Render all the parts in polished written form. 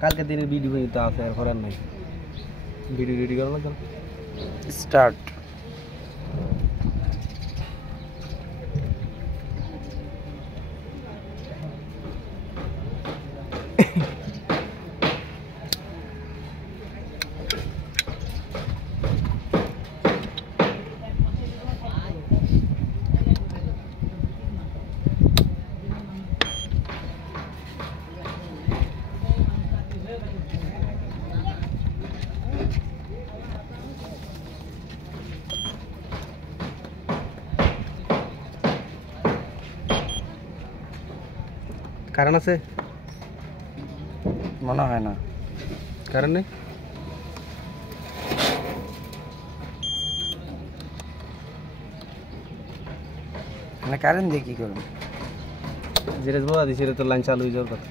কালকে দিনের ভিডিও তো আছে আর করার নাই ভিডিও রেডি করা লাগবে স্টার্ট কারণ আছে মনে হয় না কারণ নেই মানে কারেন্ট দিয়ে কি করবেন যেটা বলা দিছি তো লাইন চালু হয়ে যাওয়ার কথা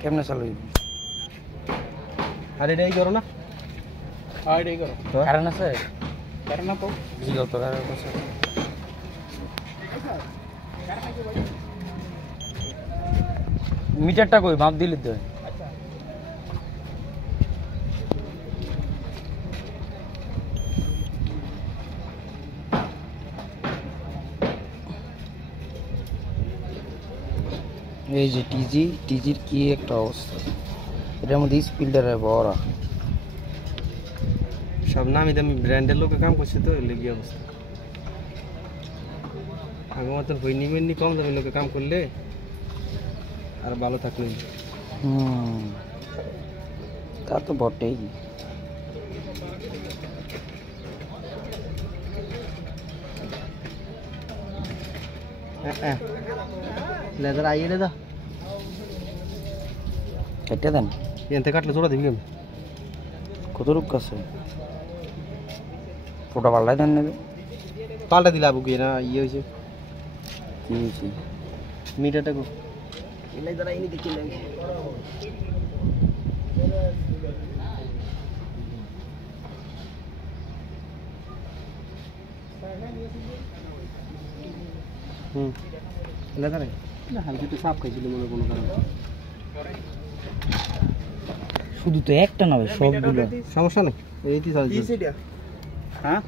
কেমনে চালু হইবে আর এটাই করো না আর এটাই করো কারেন্ট আছে কারণ না তো জিগাও তো কারেন্ট আছে মিটারটা কই মাপ দিলি তো এই যে টিজির কি একটা অবস্থা এটার মধ্যে স্পিল্ডার বড় সব নামি দামি ব্র্যান্ডের লোকে কাম করছে তো লেগে অবস্থা আগে মতন হইনি মেননি কম দামি লোকে কাম করলে আর ভালো থাকলে তা তো বটেই লেদার আইয়ে দা কেটে দেন এনতে কাটলে জোড়া দিবি আমি কত রূপ আছে ফোটা পাল্টাই দেন নেবে পাল্টা দিলে আবু গিয়ে না ইয়ে হয়েছে কি হয়েছে মিটারটা গো এলাই দাঁড়া ইনি দেখি লাগে এলাই দাঁড়াই না হালকা একটু সাপ খাইছিল মনে কোনো কারণে শুধু তো একটা না ভাই সবগুলো সমস্যা নেই এই তো চলছে হ্যাঁ